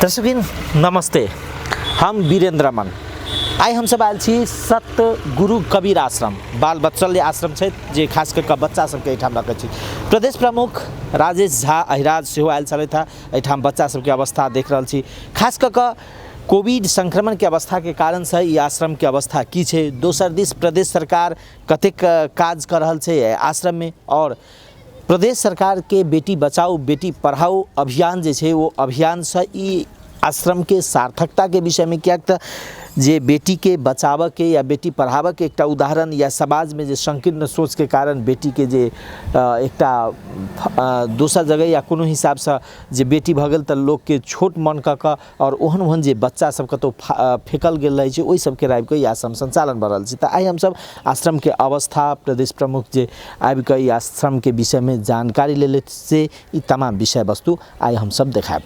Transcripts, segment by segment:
दर्शकबिन नमस्ते, हम वीरेंद्र मन। आई हम सब आयल छी सत गुरु कबीर आश्रम बाल बत्सल्य आश्रम छै जे खास करके बच्चा सबके एठाम रखै छी। प्रदेश प्रमुख राजेश झा अहिराज सेहो आयल छलथि था। एठाम बच्चा सबके अवस्था देख रहल छी, खास करके कोविड संक्रमण के अवस्था के कारण से ई आश्रम के अवस्था की छै। दोसर दिस प्रदेश सरकार कतेक काज कर रहल छै आश्रम में, और प्रदेश सरकार के बेटी बचाओ बेटी पढ़ाओ अभियान जे छै वो अभियान से ई आश्रम के सार्थकता के विषय में क्या जे बेटी के बचाव के या बेटी पढ़ाव के एकटा उदाहरण, या समाज में जे संकीर्ण सोच के कारण बेटी के जे एकटा दोसर जगह या कोनो हिसाब से जे बेटी भ गेल त लोग के छोट मन क और ओहन ओहन जे बच्चा सब कतौ फेकल गेल रहे छै ओहि सब के राइब के ई आश्रम संचालन भ रहल छै। त आइ हम सब आश्रम के अवस्था प्रदेश प्रमुख जे आबि के ई आश्रम के विषय में जानकारी लेले से ई तमाम विषय वस्तु आइ हम सब देखाब।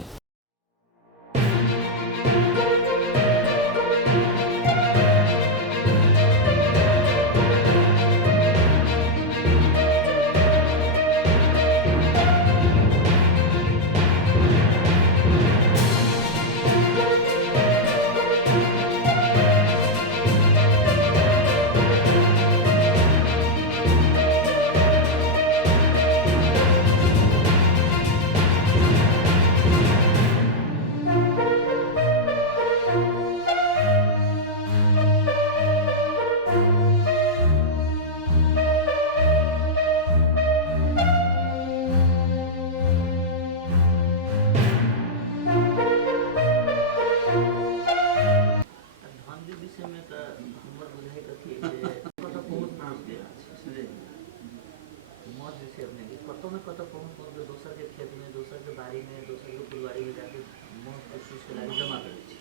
दोसर के खेत में, दोसर के बाड़ी में, दोसर के फुलवारी में जाके मोह कोशिश के लागी जमा करे छी,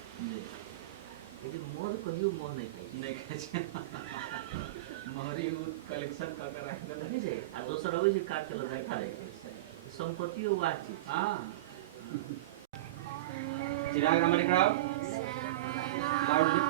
लेकिन मोर कहियो मोह नहीं खाई छै मोहरी उ कलेक्शन क के राख देले छै आ दोसर अबै छै काट के लगा खा लै छै। संपत्ति वाह चीज। हां चिराग हमारे खड़ा लाउडली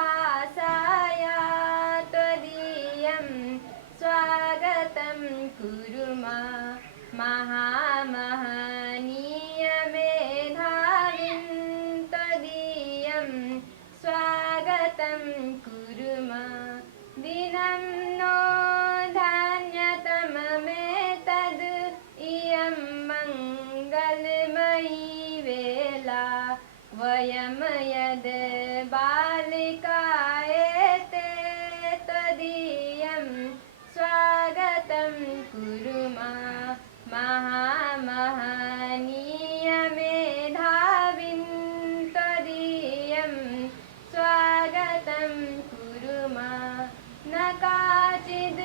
वार्णभाषाया त्वदीयं स्वागतं कुरु महामहनीयमेधाविं त्वदीयं स्वागतं कुरु दिनं नो धान्यतममेतद् इयं मङ्गलमयी वेला वयं यद् बालिकायते त्वदीयं स्वागतं कुरु महामहनीयमेधाविं त्वदीयं स्वागतं कुरु न काचिद्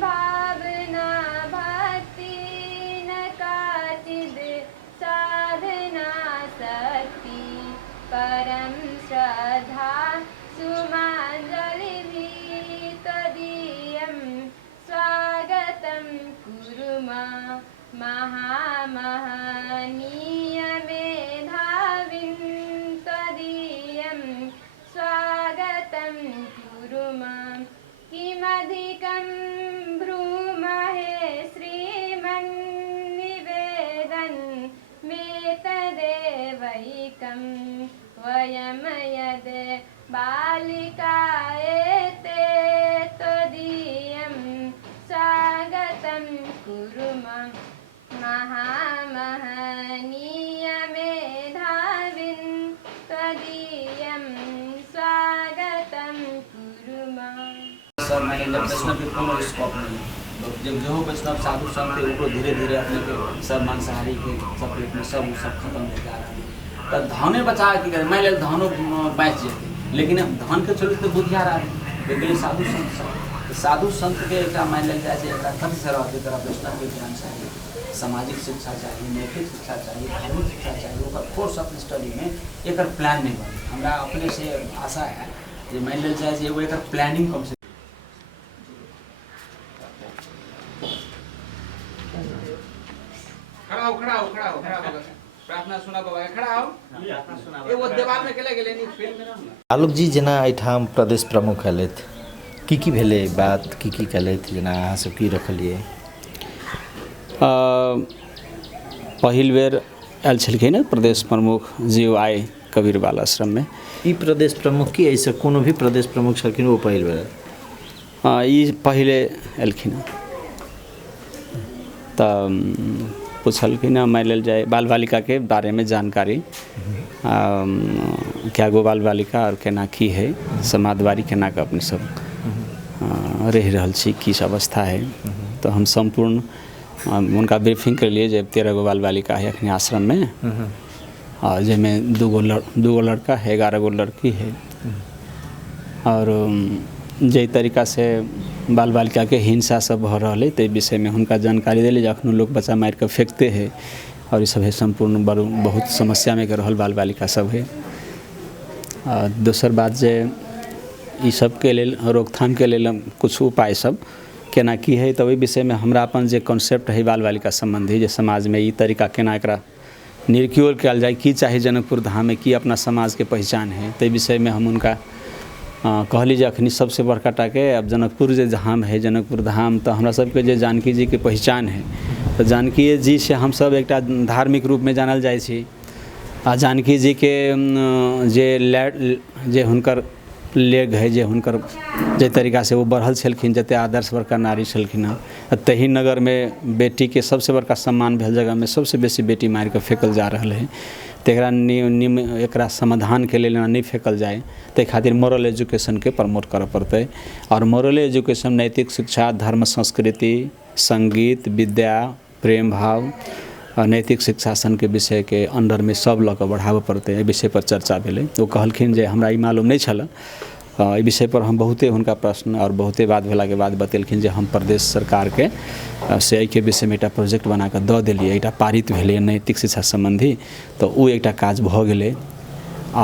भावना भक्ति न काचिद् साधना महामहनीय मेधाविं त्वदीयं स्वागतं कुरु मां किमधिकं ब्रूमहे श्रीमन्निवेदन् मे तदेवैकं वयं यद् बालिकायते त्वदीयं स्वागतं कुरु मां महामहनीय मेधाविं त्वदीयं स्वागतं कुरु मां। सर मैंने वैष्णव के कोनो स्कोप नहीं है। जब जो वैष्णव साधु संत थे वो धीरे धीरे अपने के सब मांसाहारी के चपेट में सब खत्म हो जा रहा है। तो धाने बचा के मैं ले धानो बैच जेते लेकिन अब धान के चलते तो बुझिया रहा है लेकिन साधु संत के एक मान लग जाए कथी से रहते तरह वैष्णव के ज्ञान चाहिए, सामाजिक शिक्षा चाहिए, नैतिक शिक्षा चाहिए, धार्मिक शिक्षा चाहिए। कोर्स ऑफ स्टडी में एक प्लान नहीं बने। हमरा अपने से आशा है कि मान लग जाए वो एक प्लानिंग कम से खड़ा हो प्रार्थना सुना बाबा खड़ा हो ए वो दीवार में केले गेले नहीं फिल्म में ना आलोक जी जेना एहिठाम प्रदेश प्रमुख हलथि की भेलै बात की कलथि जेना अहाँ सब की रखलिए? पहिल बेर आयल छलखिन प्रदेश प्रमुख जी आइ कबीर बाल आश्रम में। ई प्रदेश प्रमुख की ऐसे कोनो भी प्रदेश प्रमुख छलखिन वो पहिल बेर? ई पहिले एलखिन तऽ पूछलखिन मान लेल जाए बाल बालिका के बारे में जानकारी क्या गो बाल बालिका और केना की है समाजवारी केना के अपने सब रह रहल छी की अवस्था है। तो हम संपूर्ण उनका ब्रीफिंग कर लिए जब 13 गो बाल बालिका है अखनी आश्रम में और जिसमें 2 गो लड़का है 11 गो लड़की है और जे तरीका से बाल बालिका के हिंसा सब हो रहा है तो विषय में उनका जानकारी दिले अखनो लोग बच्चा मार के फेंकते हैं और ये सब है संपूर्ण बहुत समस्या में रहल बाल बालिका सब है। दोसर बात जे ई सब के लेल रोकथाम के लेल कुछ उपाय सब केना की है तो वही विषय में हमरा अपन जे कॉन्सेप्ट है बाल बालिका संबंधी जे समाज में ई तरीका केना एकरा निरक्योर कयल जाए की चाहे जनकपुर धाम में की अपना समाज के पहचान है तो विषय में हम उनका कहली जे अखनी सबसे बड़का टाके अब जनकपुर जे धाम है जनकपुर धाम तो हमरा सबके जे जानकी जी के पहचान है तो जानकी जी से हम सब एक धार्मिक रूप में जानल जाए छी आ जानकी जी के जे हुनकर लेग है जे हुनकर जे तरीका से वो बढ़ल छलखिन जते आदर्श बड़का नारी छलखिन तही नगर में बेटी के सबसे बड़का सम्मान भेल जगह में सबसे बेसी बेटी मार के फेंकल जा रहा है तो एकरा समाधान के लिए नहीं फेंकल जाए ते खातिर मॉरल एजुकेशन के प्रमोट करे पड़ते और मॉरल एजुकेशन नैतिक शिक्षा धर्म संस्कृति संगीत विद्या प्रेम भाव और नैतिक शिक्षासन के विषय के अंडर में सब लऽ कऽ बढ़ाबऽ पड़ते एहि विषय पर चर्चा भेलै। वो कहलखिन जे हमरा ई मालूम नहीं छल एहि विषय पर हम बहुते हुनका प्रश्न और बहुते बात भेला के बाद बतेलखिन जे हम प्रदेश सरकार के से एहि के विषय में एकटा प्रोजेक्ट बना कऽ दऽ देलियै एकटा पारित भेलै नैतिक शिक्षा संबंधी तो ओ एकटा काज भऽ गेलै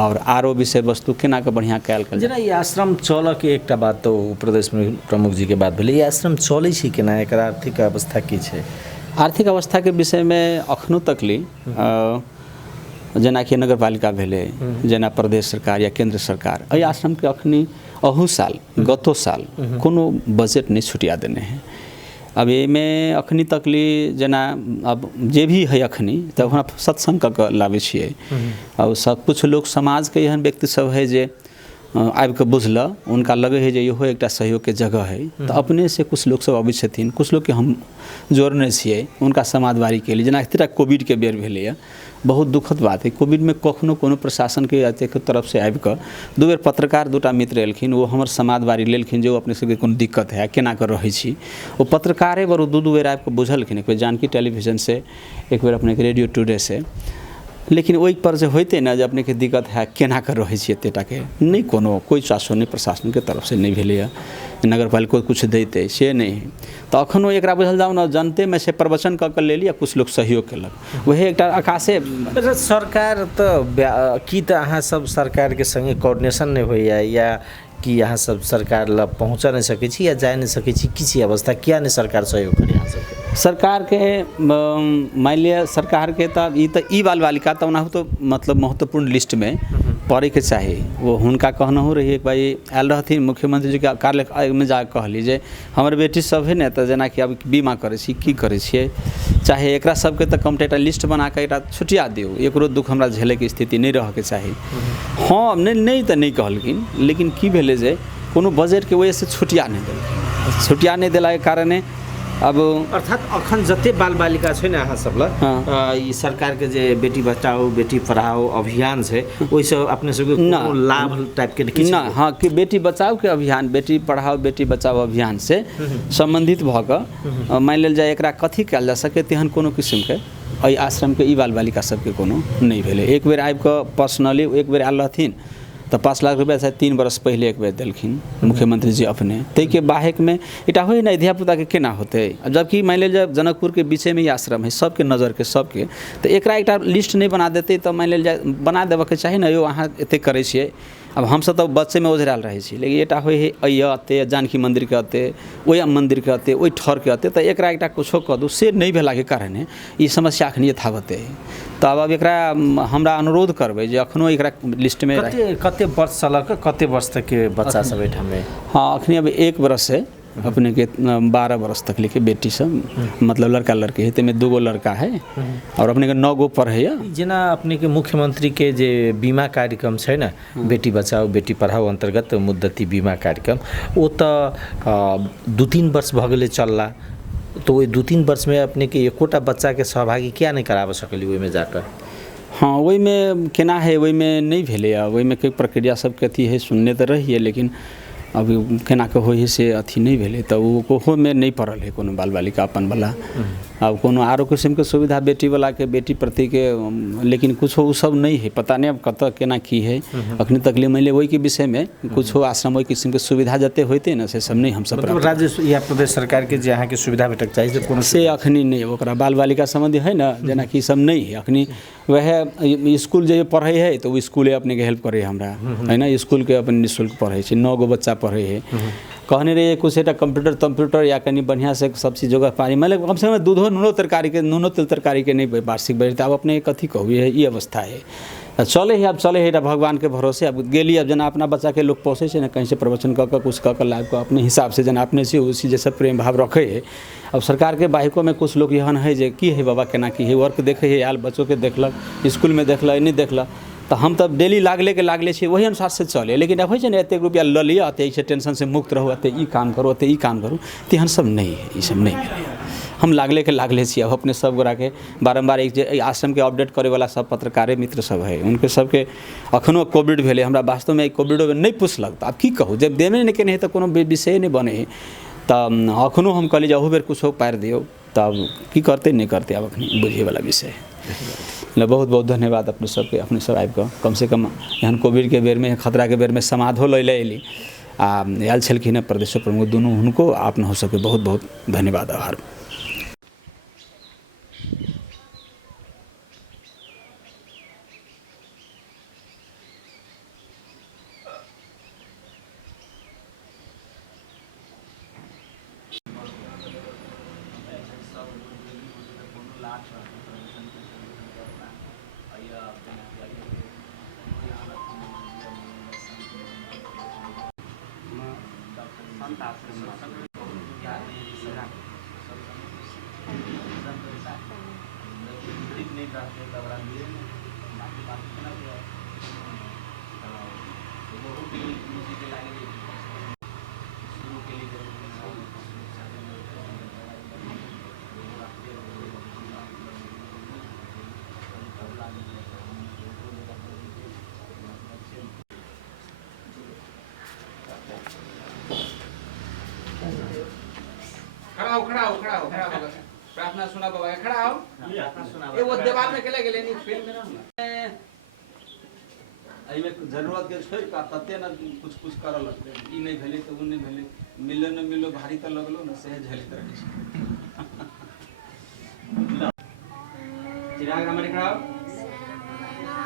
और आरो विषय वस्तु केना के बढ़िया कयल गेल जेना ई आश्रम चलऽ के एकटा बात तो प्रदेश प्रमुख जी के बात भेलै ई आश्रम चलै छै केना एकर आर्थिक अवस्था की छै? आर्थिक अवस्था के विषय में अखनो तकली जेना कि नगर पालिका भेलै जेना प्रदेश सरकार या केंद्र सरकार एहि आश्रम के अखनी अहू साल गतो साल कोनो बजट नहीं छुटिया देने हैं। अब में अखनी तकली जेना अब जे भी है अखनी तो वहाँ सत्संग कऽ लाबै छियै और सब कुछ लोग समाज के एहन व्यक्ति सब है जे आबि कऽ बुझल उनका लगे है जे इहो एकटा सहयोग के जगह है तो अपने से कुछ लोग सब अबै छथिन कुछ लोग के हम जोड़ने छियै उनका समाजवारी के लिए जेना एकटा कोविड के बेर भेलैया बहुत दुखद बात है कोविड में कखनो कोनो प्रशासन के तरफ से आबि कऽ 2 बेर पत्रकार 2टा मित्र एलखिन वो हमर समाजवारी लेलखिन जो अपने सबके कोनो दिक्कत है केना कऽ रहै छी वो पत्रकारे बरू 2 बेर आबि कऽ बुझलखिन एक बेर जानकी टेलीविजन से एक बेर अपने रेडियो टुडे से लेकिन ओहि पर जे होते ना जे अपने के दिक्कत है केना कर रहे छी एतेटा के नहीं कोनो कोई शासन प्रशासन के तरफ से नहीं भेलैया नगर पालिका कुछ देते से नहीं तो अखनो एकरा बुझल जाऊ ना जनते में से प्रवचन कऽ के लेली कुछ लोग सहयोग केलक वही एकटा आकाशे सरकार तो की तो अहाँ सब सरकार के संगे कोऑर्डिनेशन नहीं होइया या कि अहाँ सब सरकार लग पहुँच नहीं सकै छी या जा नहीं सकै छी किसी अवस्था किया नहीं सरकार सहयोग करे अहाँ सबके? सरकार के मान लिया सरकार के तो ई बाल बालिका तो ओनाहु तो मतलब महत्वपूर्ण लिस्ट में पड़े के चाही। वो हुनका कहनहु रही एक भाई आयल रहथिन मुख्यमंत्री जी के कार्यालय में जा कहली जे हमर बेटी सब है ने तो जेना कि अब बीमा करे छी की करे छिए चाहे एकरा सबके तो कम्प्लीट लिस्ट बना के एकरा छुटिया दियो एकरो दुख हमरा झेले के स्थिति नहीं रह के चाही। हाँ नहीं तो नहीं कहलखिन लेकिन की भेले जे कोनो बजट के वजह से छुटिया नहीं देलखिन। छुटिया नहीं देला के कारणे अब अर्थात अखन जते बाल बालिका छै ने अहाँ सब ई सरकार के जे बेटी बचाओ बेटी पढ़ाओ अभियान छै ओइसे अपने सबके कोनो लाभ टाइप के किछ ना। हाँ कि बेटी बचाओ के अभियान बेटी पढ़ाओ बेटी बचाओ अभियान से संबंधित भ क मान लेल जाए एकरा कथी कयल जा सके तेहन कोनो किस्म के एहि आश्रम के ई बाल बालिका सबके कोनो नहीं भेले। एक बेर आबि क पर्सनली एक बेर आयल रहथिन तो 5 लाख रुपया शायद 3 बरस पहले एक बेर देलखिन मुख्यमंत्री जी अपने तै के बाहेक में इटा हो ना धियापुता के केना होते जबकि मान लीजिए जनकपुर के बीचे में ही आश्रम है सबके नज़र के सबके तो एक लिस्ट नहीं बना देते तो मान लीजिए बना देवे के चाही ना यो अहाँ एते करे छिए। अब हम सब तो बच्चे में ओझराल रहे छी लेकिन एटा हो अते जानकी मंदिर के अते ओहि मंदिर के अते ओहि ठर के अते तो एक कुछो कह दू से नहीं भेला के कारणे ई समस्या अखनी यथावत है। तो अब एकरा हमरा अनुरोध करबै जे अखनो एकरा लिस्ट में कते वर्ष चलक कते वर्ष तक के बच्चा सब एठाम में। हाँ अखनी अब 1 बरस से अपने के 12 बरस तक लेके बेटी सब मतलब लड़का लड़की है तेमें 2 गो लड़का है और अपने के 9 गो पढ़े। जेना अपने के मुख्यमंत्री के जे बीमा कार्यक्रम छै ना बेटी बचाओ बेटी पढ़ाओ अंतर्गत मुद्दती बीमा कार्यक्रम वो तो 2-3 वर्ष भ गेले चलला तो वो 2-3 वर्ष में अपने के एकोटा बच्चा के सहभागी क्या नहीं कराब सकली ओहि में जाकर। हाँ वही में केना है वही में नहीं भेले वही में कई प्रक्रिया सब के अथी है सुनने तो रही है लेकिन अब केना के हो से अथी नहीं भेले तो वो में नहीं पड़ल है कोनो बाल बालिका अपन वाला। अब कोनो आरो किस्म के सुविधा बेटी वाला के बेटी प्रति के लेकिन कुछ वो सब नहीं है पता नहीं अब कत केना की है अखनी तक ले मैले वही के विषय में कुछ आश्रम वही किस्म के सुविधा जते होते ना से सब नहीं हम सब मतलब राज्य या प्रदेश सरकार के जे अहाँ के सुविधा भेटक चाहिए कोनो से अखनी नहीं ओकरा बाल बालिका संबंधी है ना जेना कि सब नहीं है अखनी वह स्कूल जे पढ़े है तो वो स्कूले अपने के हेल्प करे हमरा है ना स्कूल के अपन निःशुल्क पढ़े 9 गो बच्चा पढ़े है कहने रहे कुछ एटा कंप्यूटर या कहीं बढ़िया से सब चीज जगह पानी मतलब कम से कम दूधो नूनो तरकारी के नूनो तेल तरकारी के नहीं वार्षिक बढ़ते अब अपने कथी कहू ये अवस्था है चले है अब चले है भगवान के भरोसे अब गेली अब जना अपना बच्चा के लोग पोसे से ना कहीं से प्रवचन कर कुछ कर लाइव को अपने हिसाब से जना अपने से उसी जैसे प्रेम भाव रखे है। अब सरकार के बाहिकों में कुछ लोग यहाँ है जे की है बाबा केना की है वर्क देखे है आयल बच्चों के देखलक स्कूल में देखल नहीं देखलक तो हम तब डेली लागले छे वही अनुसार से चले लेकिन अब है एत रुपया ल लिया अत टेंशन से मुक्त रहो अत काम करो अत काम करूँ तेहन सब नहीं है ये सब नहीं हम लागले छी। अब अपने सब गोरा के बारम्बार एक आश्रम के अपडेट करे वाला सब पत्रकारे मित्र सब है उनके सबके अखनो कोविड भेले हमरा वास्तव में कोविड नहीं पूछलक तो अब की कहूँ जब देने नहीं केने तो कोनो विषय नहीं बने तो अखनो हम कहली अहू बेर कुछ पार दियो तब की करते नहीं करते अब अखनी बुझे वाला विषय बहुत बहुत धन्यवाद अपने सबके अपने सब आबि कऽ कम से कम एहन कोविड के बेर में खतरा के बेर में समाधो लैले एली आयल छलखिन प्रदेश प्रमुख दुनू हुनको आपन हो सबके बहुत बहुत धन्यवाद आभार। खड़ा हो प्रार्थना सुना बाबा खड़ा हो वो दीवार में केले गेले नहीं फिल्म में ना एहि में जरूरत के छोड़ का तते न कुछ करल ई नहीं भेले तो उ नहीं भेले मिलो न मिलो भारी त लगलो न से झेलत रहे चिराग हमारे खड़ा हो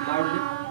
लाउड